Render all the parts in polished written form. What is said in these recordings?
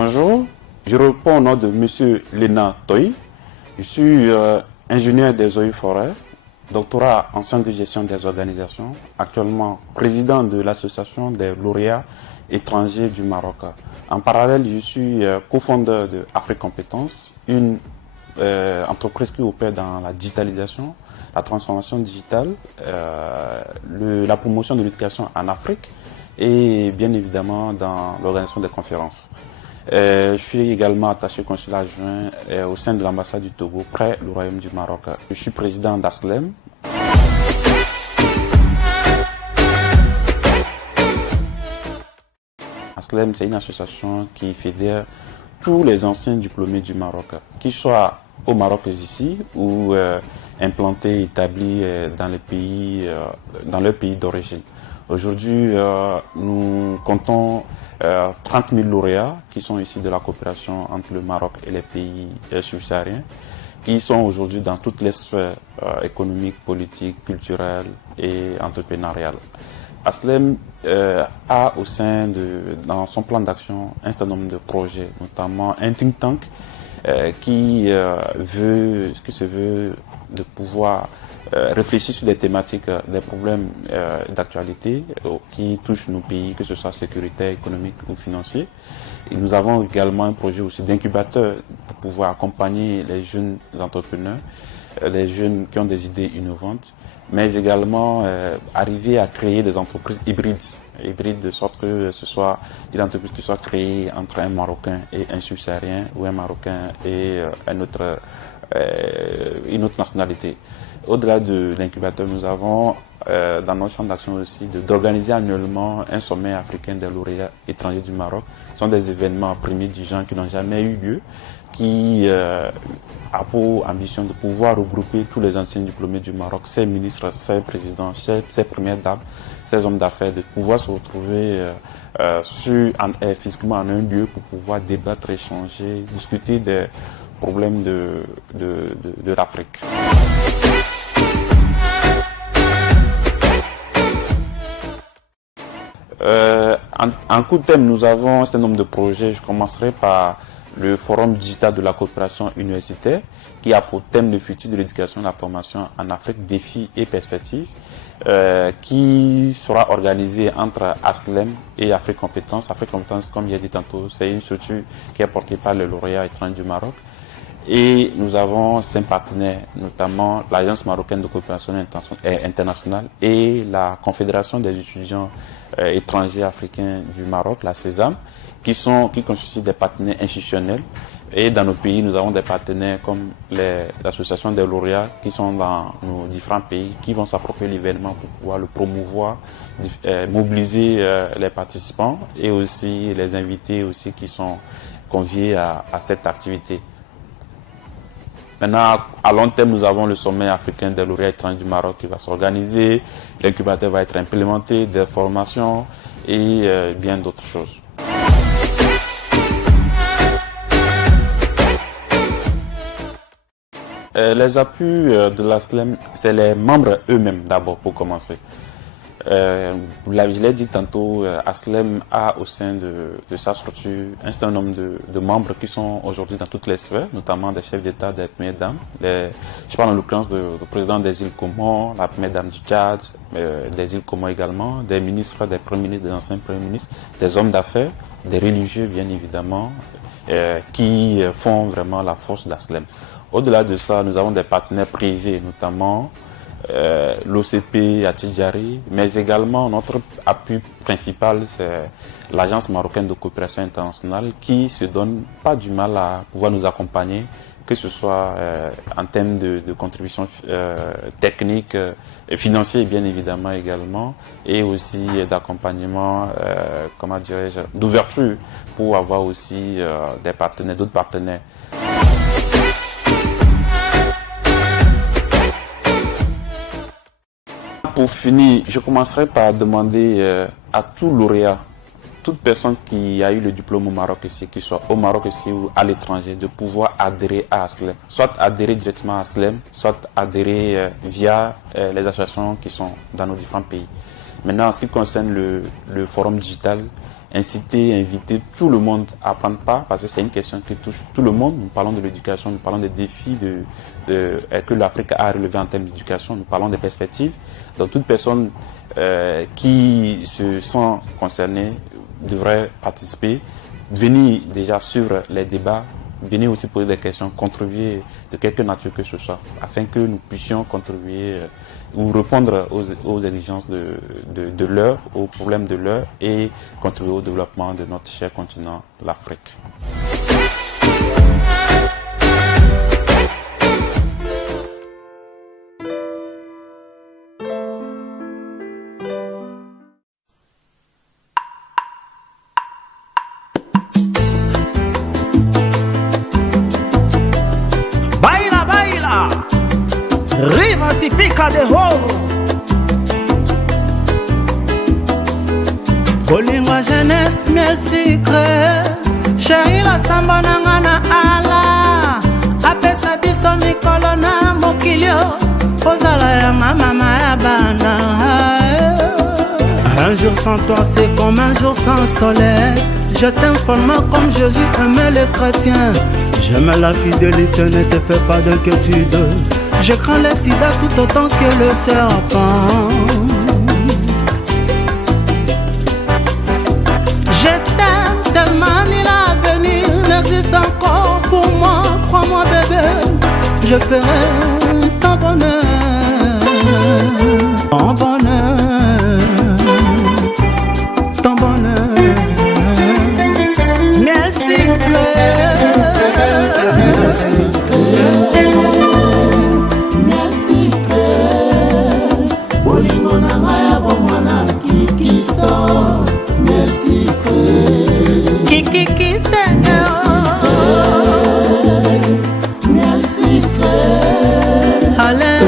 Bonjour, je réponds au nom de M. Lena Toy. Je suis ingénieur des eaux et forêts, doctorat en sciences de gestion des organisations, actuellement président de l'association des lauréats étrangers du Maroc. En parallèle, je suis cofondeur de Afrique Compétences, une entreprise qui opère dans la digitalisation, la transformation digitale, la promotion de l'éducation en Afrique et bien évidemment dans l'organisation des conférences. Je suis également attaché consulat adjoint au sein de l'ambassade du Togo près le Royaume du Maroc. Je suis président d'Aslem. Aslem, c'est une association qui fédère tous les anciens diplômés du Maroc, qu'ils soient au Maroc ici ou implantés, établis dans leur pays d'origine. Aujourd'hui, nous comptons 30 000 lauréats qui sont issus de la coopération entre le Maroc et les pays subsahariens, qui sont aujourd'hui dans toutes les sphères économiques, politiques, culturelles et entrepreneuriales. Aslem a dans son plan d'action un certain nombre de projets, notamment un think tank qui se veut de pouvoir réfléchir sur des thématiques, des problèmes d'actualité qui touchent nos pays, que ce soit sécuritaire, économique ou financier. Et nous avons également un projet aussi d'incubateur pour pouvoir accompagner les jeunes entrepreneurs, les jeunes qui ont des idées innovantes, mais également arriver à créer des entreprises hybrides de sorte que ce soit une entreprise qui soit créée entre un Marocain et un Subsaharien ou un Marocain et une autre nationalité. Au-delà de l'incubateur, nous avons dans notre champ d'action aussi d'organiser annuellement un sommet africain des lauréats étrangers du Maroc. Ce sont des événements premiers du genre qui n'ont jamais eu lieu, qui a pour ambition de pouvoir regrouper tous les anciens diplômés du Maroc, ses ministres, ses présidents, ses premières dames, ses hommes d'affaires, de pouvoir se retrouver physiquement en un lieu pour pouvoir débattre, échanger, discuter des problèmes de l'Afrique. En coup de thème, nous avons un certain nombre de projets. Je commencerai par le Forum digital de la coopération universitaire qui a pour thème le futur de l'éducation et de la formation en Afrique, défis et perspectives, qui sera organisé entre Aslem et Afrique Compétences. Afrique Compétences, comme il a dit tantôt, c'est une structure qui est portée par le lauréat étranger du Maroc. Et nous avons certains partenaires, notamment l'Agence marocaine de coopération internationale et la Confédération des étudiants étrangers africains du Maroc, la CESAM, qui constituent des partenaires institutionnels. Et dans nos pays, nous avons des partenaires comme les associations des lauréats qui sont dans nos différents pays, qui vont s'approprier l'événement pour pouvoir le promouvoir, mobiliser les participants et aussi les invités aussi qui sont conviés à cette activité. Maintenant, à long terme, nous avons le sommet africain des lauréats étrangers du Maroc qui va s'organiser, l'incubateur va être implémenté, des formations et bien d'autres choses. Les appuis de l'Aslem, c'est les membres eux-mêmes d'abord pour commencer. Je l'ai dit tantôt, Aslem a au sein de sa structure un certain nombre de membres qui sont aujourd'hui dans toutes les sphères, notamment des chefs d'État, des premières dames. Je parle en l'occurrence du président des îles Comores, la première dame du Tchad, des îles Comores également, des ministres, des premiers ministres, des anciens premiers ministres, des hommes d'affaires, des religieux bien évidemment, qui font vraiment la force d'Aslem. Au-delà de ça, nous avons des partenaires privés, notamment l'OCP à Tidjari, mais également notre appui principal, c'est l'Agence marocaine de coopération internationale qui se donne pas du mal à pouvoir nous accompagner, que ce soit en termes de contribution technique et financière bien évidemment également, et aussi d'accompagnement, d'ouverture pour avoir aussi des partenaires, d'autres partenaires. Pour finir, je commencerai par demander à tout lauréat, toute personne qui a eu le diplôme au Maroc ici, qu'il soit au Maroc ici ou à l'étranger, de pouvoir adhérer à Aslem. Soit adhérer directement à Aslem, soit adhérer via les associations qui sont dans nos différents pays. Maintenant, en ce qui concerne le forum digital, inciter, inviter tout le monde à prendre part, parce que c'est une question qui touche tout le monde. Nous parlons de l'éducation, nous parlons des défis que l'Afrique a relevés en termes d'éducation, nous parlons des perspectives. Donc toute personne qui se sent concernée devrait participer, venir déjà suivre les débats, venir aussi poser des questions, contribuer de quelque nature que ce soit, afin que nous puissions contribuer ou répondre aux exigences de l'heure, aux problèmes de l'heure et contribuer au développement de notre cher continent, l'Afrique. Riva típica de Hogo. Bolingo jeunesse miel sucré. Chéri la samba nangana ala. Apesa biso mikolo na mokilio. Ozala ya mama ya bana. Un jour sans toi c'est comme un jour sans soleil. Je t'aime follement comme Jésus aimait les chrétiens. J'aime la fidélité, ne te fais pas d'inquiétude. Je crains le sida tout autant que le serpent. Je t'aime tellement ni l'avenir n'existe encore pour moi. Crois-moi bébé, je ferai ton bonheur. Ton bonheur. Ton bonheur. Merci Merci Kiki merci allez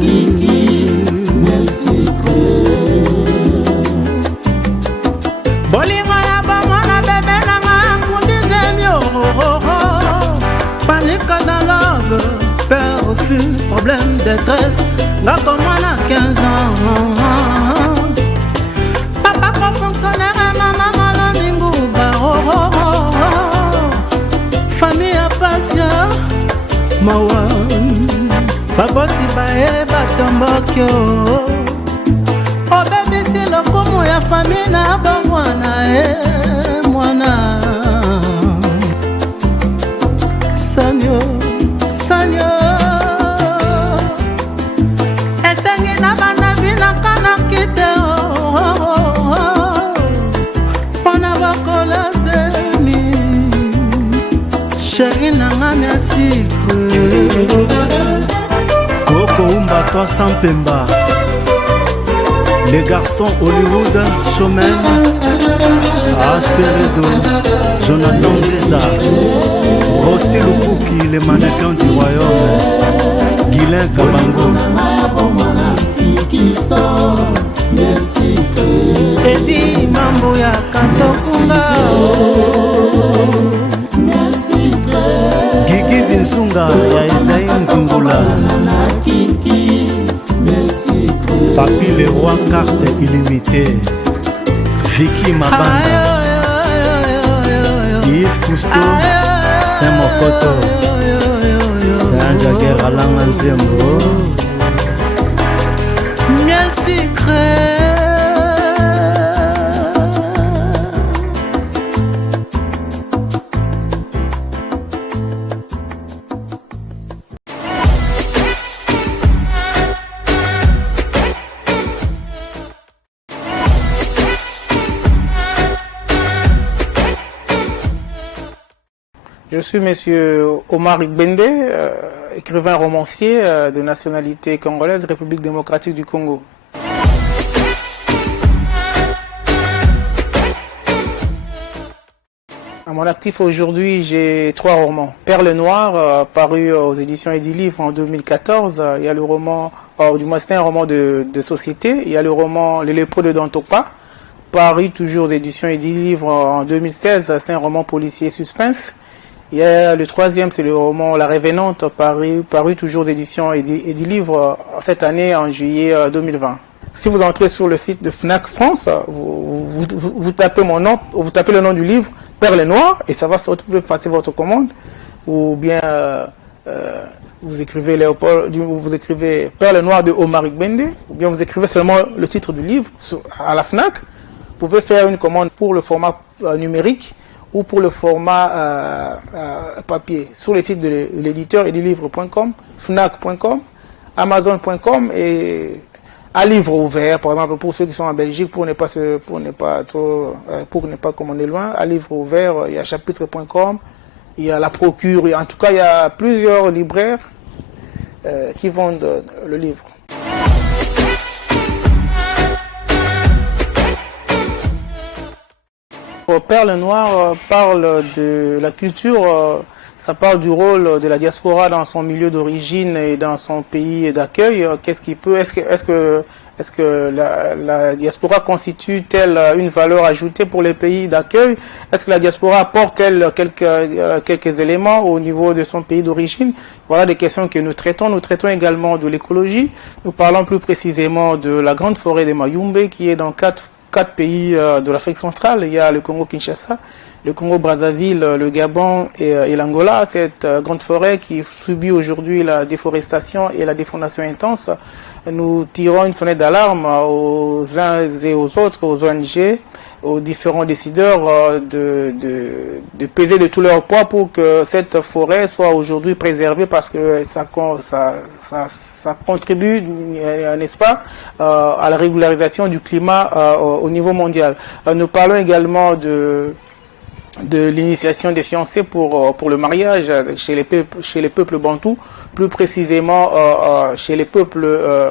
Kiki merci bolingo ya bomona bébé nanga kundizemio panique dans l'ordre peur refus problème détresse là comme on a 15 ans. Fonctionnaire maman maloningu baro famille a patient mawa baboti bae batombokyo o baby si lokumu ya famille na ba mwana mwana sanyo sanyo esengi na bana vina kana kite chéri nanga merci Coco Umba toi sans Pemba. Les garçons Hollywood, Showman, HP Redo, Jonathan Leza, Rossi Lukuki, les mannequins du royaume, Guylain Kabango, Eddie Mamboya Katokunga, Gigi Binsunga ya Isaïe Nzingula, Papi le roi carte illimitée, Vicky Mabanda, Yves Cousteau, Saint-Mokoto, Saint-Jaguer Alain Nzembo, miel sucré. Je suis monsieur Omar Igbende, écrivain romancier de nationalité congolaise, République démocratique du Congo. À mon actif aujourd'hui, j'ai 3 romans. Perle noire, paru aux éditions Edilivre en 2014. Il y a le roman, du moins c'est un roman de société. Il y a le roman Les lépreux de Dantopa, paru toujours aux éditions Edilivre en 2016. C'est un roman policier suspense. Il y a le 3e, c'est le roman La Révénante, paru toujours d'édition Edilivre cette année en juillet 2020. Si vous entrez sur le site de Fnac France, vous tapez mon nom, vous tapez le nom du livre, Perles Noires, et ça va sortir, vous pouvez passer votre commande, ou bien vous écrivez vous écrivez Perles Noires de Omar Igbende, ou bien vous écrivez seulement le titre du livre à la Fnac. Vous pouvez faire une commande pour le format numérique ou pour le format papier sur les sites de l'éditeur edilivre.com, fnac.com, amazon.com et à livre ouvert, par exemple pour ceux qui sont en Belgique, pour ne pas commander loin, à livre ouvert, il y a chapitre.com, il y a la Procure, en tout cas il y a plusieurs libraires qui vendent le livre. Perles Noires parle de la culture, ça parle du rôle de la diaspora dans son milieu d'origine et dans son pays d'accueil. Est-ce que la diaspora constitue-t-elle une valeur ajoutée pour les pays d'accueil? Est-ce que la diaspora apporte-t-elle quelques éléments au niveau de son pays d'origine? Voilà des questions que nous traitons. Nous traitons également de l'écologie. Nous parlons plus précisément de la grande forêt de Mayumbe qui est dans quatre pays de l'Afrique centrale. Il y a le Congo-Kinshasa, le Congo-Brazzaville, le Gabon et l'Angola. Cette grande forêt qui subit aujourd'hui la déforestation et la déforestation intense. Nous tirons une sonnette d'alarme aux uns et aux autres, aux ONG, aux différents décideurs de peser de tout leur poids pour que cette forêt soit aujourd'hui préservée parce que ça contribue, n'est-ce pas, à la régularisation du climat au niveau mondial. Nous parlons également de l'initiation des fiancés pour le mariage chez les peuples bantous, plus précisément chez les peuples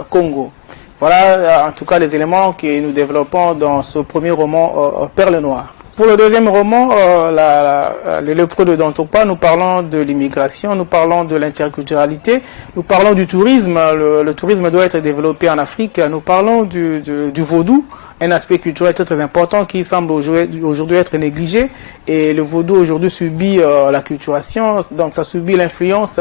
Congo. Voilà en tout cas les éléments que nous développons dans ce premier roman Perles Noires. Pour le deuxième roman, Le lépreux de Dantopa, nous parlons de l'immigration, nous parlons de l'interculturalité, nous parlons du tourisme. Le tourisme doit être développé en Afrique. Nous parlons du vaudou, un aspect culturel très important qui semble aujourd'hui être négligé. Et le vaudou aujourd'hui subit la culturation, donc ça subit l'influence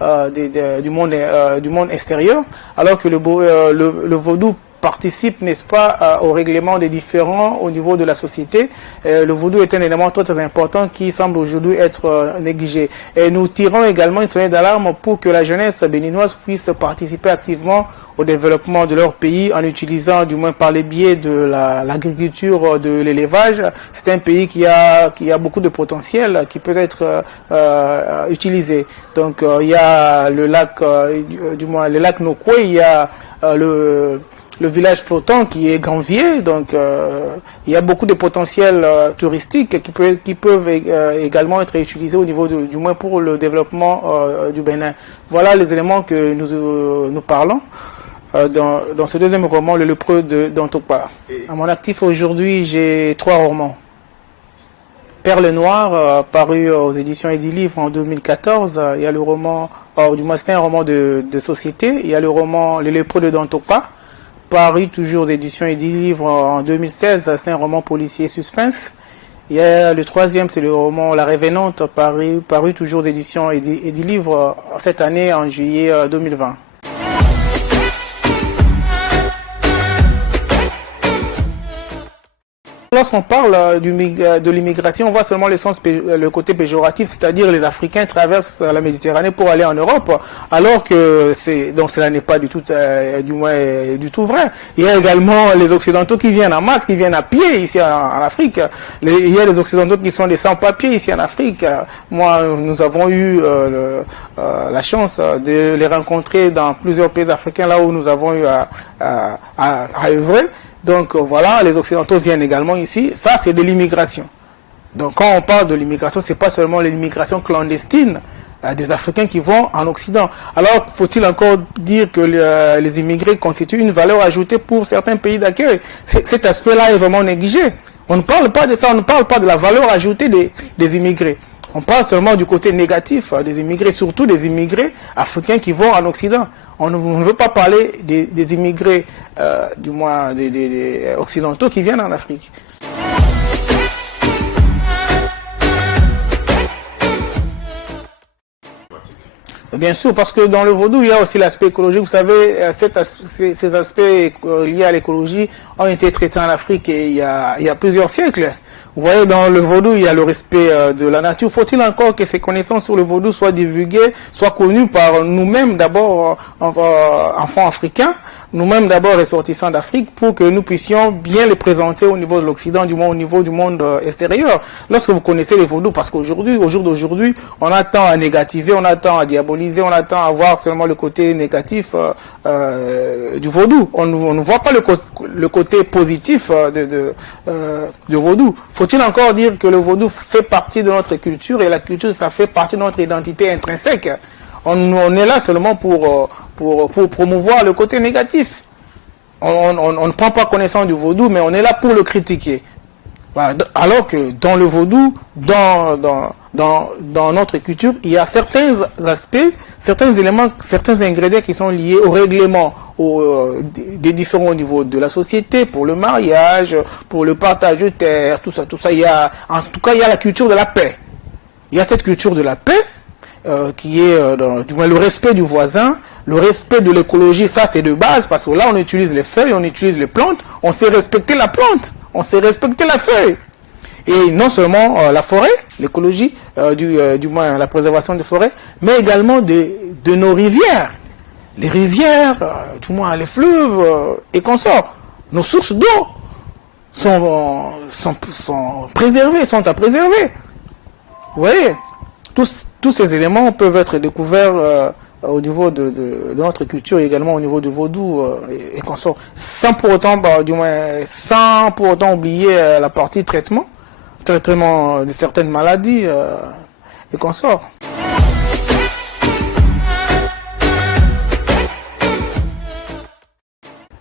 du monde extérieur, alors que le vaudou participe, n'est-ce pas, au règlement des différends au niveau de la société. Le vaudou est un élément très important qui semble aujourd'hui être négligé. Et nous tirons également une sonnette d'alarme pour que la jeunesse béninoise puisse participer activement au développement de leur pays en utilisant, du moins par les biais de l'agriculture, de l'élevage. C'est un pays qui a beaucoup de potentiel qui peut être utilisé. Donc il y a le lac, le lac Nokwe, il y a le village flottant qui est Ganvier, donc il y a beaucoup de potentiels touristiques qui peuvent également être utilisés au niveau du moins pour le développement du Bénin. Voilà les éléments que nous parlons dans ce deuxième roman, Le lépreux de Dantopa. À mon actif aujourd'hui, j'ai 3 romans. Perles Noires, paru aux éditions Edilivre en 2014. Il y a le roman, du moins c'est un roman de société. Il y a le roman Le lépreux de Dantopa, paru toujours aux éditions Edilivre en 2016, c'est un roman policier suspense. Il y a le troisième, c'est le roman La Révénante, paru toujours aux éditions Edilivre cette année en juillet 2020. Lorsqu'on parle de l'immigration, on voit seulement le côté péjoratif, c'est-à-dire les Africains traversent la Méditerranée pour aller en Europe, alors que cela n'est pas du tout vrai. Il y a également les Occidentaux qui viennent en masse, qui viennent à pied ici en Afrique. Il y a les Occidentaux qui sont des sans-papiers ici en Afrique. Nous avons eu la chance de les rencontrer dans plusieurs pays africains, là où nous avons eu à œuvrer. Donc voilà, les Occidentaux viennent également ici. Ça, c'est de l'immigration. Donc quand on parle de l'immigration, c'est pas seulement l'immigration clandestine des Africains qui vont en Occident. Alors, faut-il encore dire que les immigrés constituent une valeur ajoutée pour certains pays d'accueil? Cet aspect-là est vraiment négligé. On ne parle pas de ça, on ne parle pas de la valeur ajoutée des immigrés. On parle seulement du côté négatif des immigrés, surtout des immigrés africains qui vont en Occident. On ne veut pas parler des immigrés, du moins des occidentaux qui viennent en Afrique. Bien sûr, parce que dans le vaudou, il y a aussi l'aspect écologique. Vous savez, ces aspects liés à l'écologie ont été traités en Afrique il y a plusieurs siècles. Vous voyez, dans le vaudou, il y a le respect de la nature. Faut-il encore que ces connaissances sur le vaudou soient divulguées, soient connues par nous-mêmes d'abord, enfants africains, nous-mêmes d'abord ressortissants d'Afrique, pour que nous puissions bien les présenter au niveau de l'Occident, du moins au niveau du monde extérieur. Lorsque vous connaissez le vaudou, parce qu'aujourd'hui, au jour d'aujourd'hui, on attend à négativer, on attend à diaboliser, on attend à voir seulement le côté négatif du vaudou. On ne voit pas le côté positif du vaudou. Faut-il encore dire que le vaudou fait partie de notre culture, et la culture, ça fait partie de notre identité intrinsèque. On est là seulement pour promouvoir le côté négatif. On ne prend pas connaissance du vaudou, mais on est là pour le critiquer. Voilà. Alors que dans le vaudou, dans notre culture, il y a certains aspects, certains éléments, certains ingrédients qui sont liés au règlement des différents niveaux de la société, pour le mariage, pour le partage de terre, tout ça. En tout cas, il y a la culture de la paix. Il y a cette culture de la paix qui est du moins le respect du voisin, le respect de l'écologie. Ça, c'est de base, parce que là, on utilise les feuilles, on utilise les plantes, on sait respecter la plante, on sait respecter la feuille. Et non seulement la forêt, l'écologie, du moins la préservation des forêts, mais également de nos rivières. Les rivières, du moins les fleuves et consorts. Nos sources d'eau sont préservées, sont à préserver. Vous voyez, tous ces éléments peuvent être découverts au niveau de notre culture, et également au niveau du vaudou et consorts, sans pour autant, sans pour autant oublier la partie traitement de certaines maladies et consorts.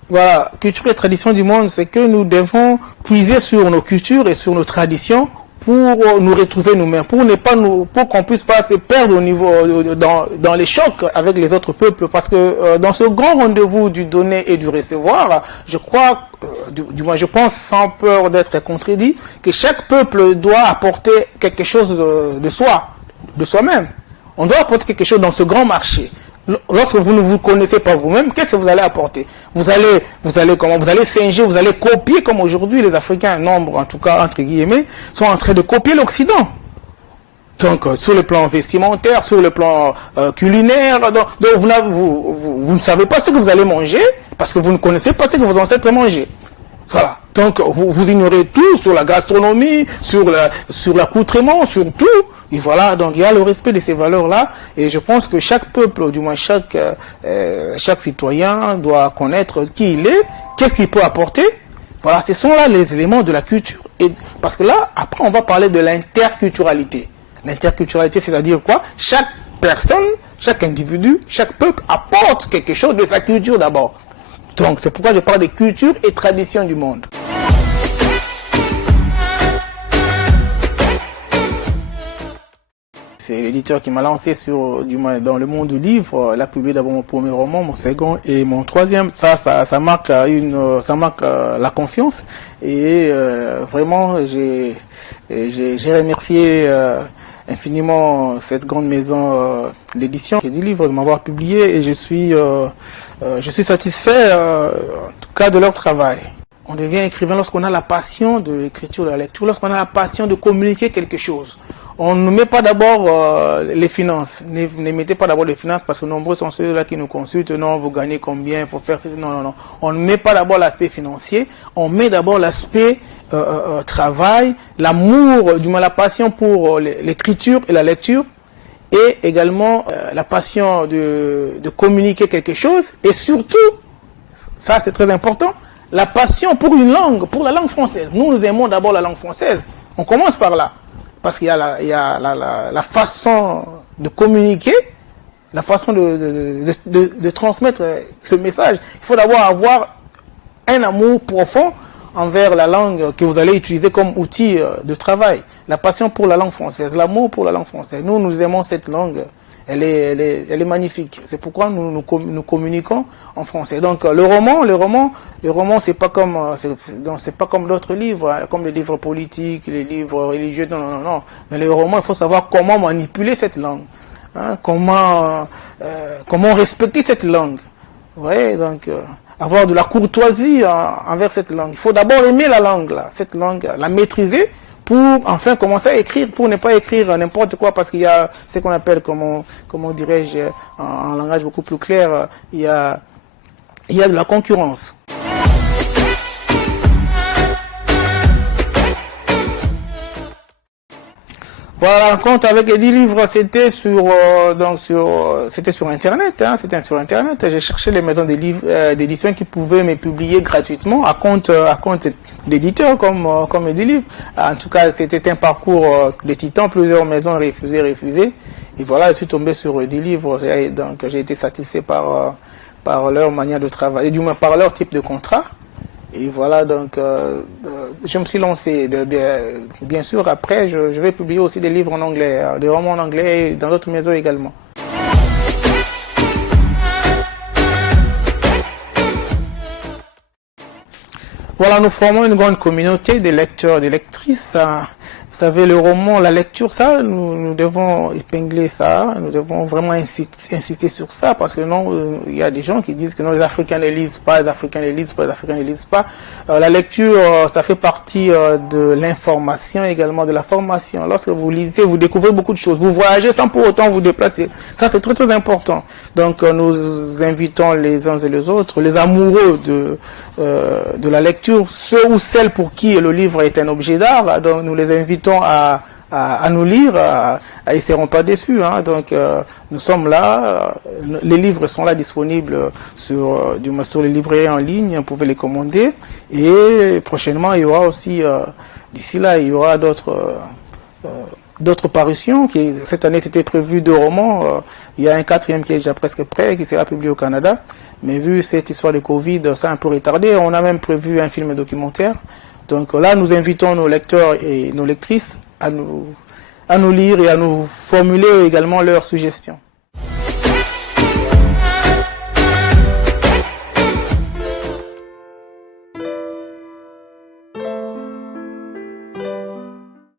Voilà, culture et tradition du monde, c'est que nous devons puiser sur nos cultures et sur nos traditions pour nous retrouver nous-mêmes, pour qu'on puisse pas se perdre au niveau dans les chocs avec les autres peuples, parce que dans ce grand rendez-vous du donner et du recevoir, je crois, du moins je pense sans peur d'être contredit, que chaque peuple doit apporter quelque chose de soi-même. On doit apporter quelque chose dans ce grand marché. Lorsque vous ne vous connaissez pas vous-même, qu'est-ce que vous allez apporter? Vous allez singer, vous allez copier, comme aujourd'hui les Africains, un nombre en tout cas entre guillemets, sont en train de copier l'Occident. Donc sur le plan vestimentaire, sur le plan culinaire, donc vous ne savez pas ce que vous allez manger parce que vous ne connaissez pas ce que vos ancêtres mangeaient. Voilà. Donc vous ignorez tout sur la gastronomie, sur l'accoutrement, sur tout. Et voilà, donc il y a le respect de ces valeurs-là, et je pense que chaque peuple, du moins chaque citoyen doit connaître qui il est, qu'est-ce qu'il peut apporter. Voilà, ce sont là les éléments de la culture. Et parce que là, après, on va parler de l'interculturalité. L'interculturalité, c'est-à-dire quoi? Chaque personne, chaque individu, chaque peuple apporte quelque chose de sa culture d'abord. Donc c'est pourquoi je parle de culture et tradition du monde. C'est l'éditeur qui m'a lancé dans le monde du livre. Il a publié d'abord mon premier roman, mon second et mon troisième. Ça marque la confiance. Et vraiment, j'ai remercié infiniment cette grande maison d'édition du livre de m'avoir publié, et je suis satisfait en tout cas de leur travail. On devient écrivain lorsqu'on a la passion de l'écriture, de la lecture, lorsqu'on a la passion de communiquer quelque chose. On ne met pas d'abord les finances. Ne mettez pas d'abord les finances, parce que nombreux sont ceux-là qui nous consultent. Non, vous gagnez combien, il faut faire ceci. Non. On ne met pas d'abord l'aspect financier. On met d'abord l'aspect travail, l'amour, du moins la passion pour l'écriture et la lecture, et également la passion de communiquer quelque chose. Et surtout, ça c'est très important, la passion pour une langue, pour la langue française. Nous aimons d'abord la langue française. On commence par là. Parce qu'il y a la façon de communiquer, la façon de transmettre ce message. Il faut d'abord avoir un amour profond envers la langue que vous allez utiliser comme outil de travail. La passion pour la langue française, l'amour pour la langue française. Nous aimons cette langue. Elle est magnifique. C'est pourquoi nous communiquons en français. Donc le roman, c'est pas comme d'autres livres, hein, comme les livres politiques, les livres religieux. Non. Mais le roman, il faut savoir comment manipuler cette langue. hein, comment respecter cette langue. Ouais, donc avoir de la courtoisie envers cette langue. Il faut d'abord aimer la langue, là, cette langue, la maîtriser pour enfin commencer à écrire, pour ne pas écrire n'importe quoi, parce qu'il y a ce qu'on appelle, comment dirais-je, en langage beaucoup plus clair, il y a de la concurrence. Voilà, la rencontre avec Eddie Livre, c'était sur Internet, hein, c'était sur Internet. J'ai cherché les maisons d'édition qui pouvaient me publier gratuitement à compte d'éditeurs comme Eddie Livre. En tout cas, c'était un parcours de titan, plusieurs maisons refusées. Et voilà, je suis tombé sur Eddie Livre, donc j'ai été satisfait par leur manière de travailler, du moins par leur type de contrat. Et voilà, donc je me suis lancé. Bien sûr, après, je vais publier aussi des livres en anglais, des romans en anglais, et dans d'autres maisons également. Voilà, nous formons une grande communauté de lecteurs et de lectrices. Vous savez, le roman, la lecture, ça, nous devons épingler ça, nous devons vraiment insister sur ça, parce que non, il y a des gens qui disent que non, les Africains ne lisent pas, les Africains ne lisent pas, les Africains ne lisent pas. La lecture, ça fait partie de l'information, également de la formation. Lorsque vous lisez, vous découvrez beaucoup de choses. Vous voyagez sans pour autant vous déplacer. Ça, c'est très très important. Donc, nous invitons les uns et les autres, les amoureux de la lecture, ceux ou celles pour qui le livre est un objet d'art, donc nous les invitons à nous lire, ils ne seront pas déçus. Hein. Donc nous sommes là, les livres sont là disponibles sur les librairies en ligne, vous pouvez les commander. Et prochainement, il y aura aussi, d'ici là, il y aura d'autres parutions. Cette année, c'était prévu 2 romans. Il y a un 4e qui est déjà presque prêt, qui sera publié au Canada. Mais vu cette histoire de Covid, ça a un peu retardé. On a même prévu un film documentaire. Donc là, nous invitons nos lecteurs et nos lectrices à nous lire et à nous formuler également leurs suggestions.